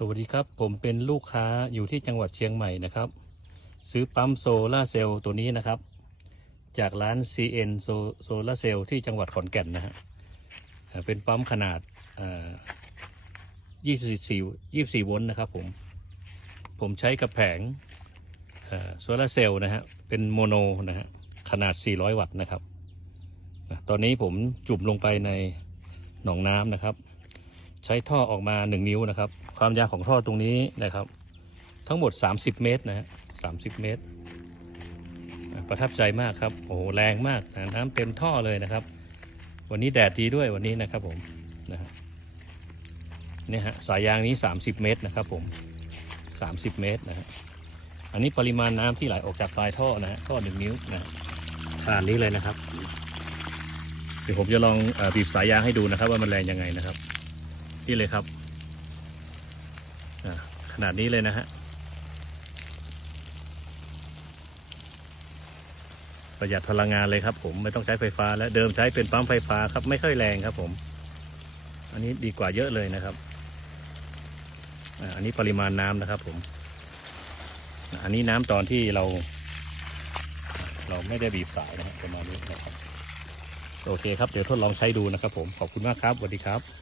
สวัสดีครับ ผมเป็นลูกค้าอยู่ที่จังหวัดเชียงใหม่นะครับ ซื้อปั๊มโซลาร์เซลล์ตัวนี้นะครับ จากร้าน CN โซโซลาร์เซลล์ที่จังหวัดขอนแก่นนะฮะเป็นปั๊มขนาด24 24โวลต์นะครับผม ผมใช้กับแผงโซลาร์เซลล์นะฮะเป็นโมโนนะฮะขนาด 400 วัตต์นะครับ ตอนนี้ผมจุ่มลงไปในหนองน้ำนะครับ ใช้ท่อออกมา 1 นิ้วนะครับ ความยาวของท่อตรงนี้นะครับ ทั้งหมด 30 เมตรนะฮะ30เมตร ประทับใจมากครับโอ้โหแรงมากนะน้ำเต็มท่อเลยนะครับ วันนี้แดดดีด้วยวันนี้นะครับผมนะฮะเนี่ยฮะสายยางนี้ 30 เมตรนะครับผม 30 เมตรนะฮะอันนี้ปริมาณน้ำที่ไหลออกจากปลายท่อนะฮะท่อหนึ่งนิ้วนะฮะขนาดนี้เลยนะครับ เดี๋ยวผมจะลองอบีบสายยางให้ดูนะครับ ว่ามันแรงยังไงนะครับ นี่เลยครับขนาดนี้เลยนะฮะประหยัดพลังงานเลยครับ ผมไม่ต้องใช้ไฟฟ้า และเดิมใช้เป็นปั๊มไฟฟ้าครับ ไม่ค่อยแรงครับ ผม อันนี้ดีกว่าเยอะเลยนะครับอันนี้ปริมาณน้ำนะครับ ผม อันนี้น้ำตอนที่เรา เราไม่ได้บีบสายนะครับประมาณนี้นะครับ โอเคครับเดี๋ยวทดลองใช้ดูนะครับ ผมขอบคุณมากครับสวัสดีครับ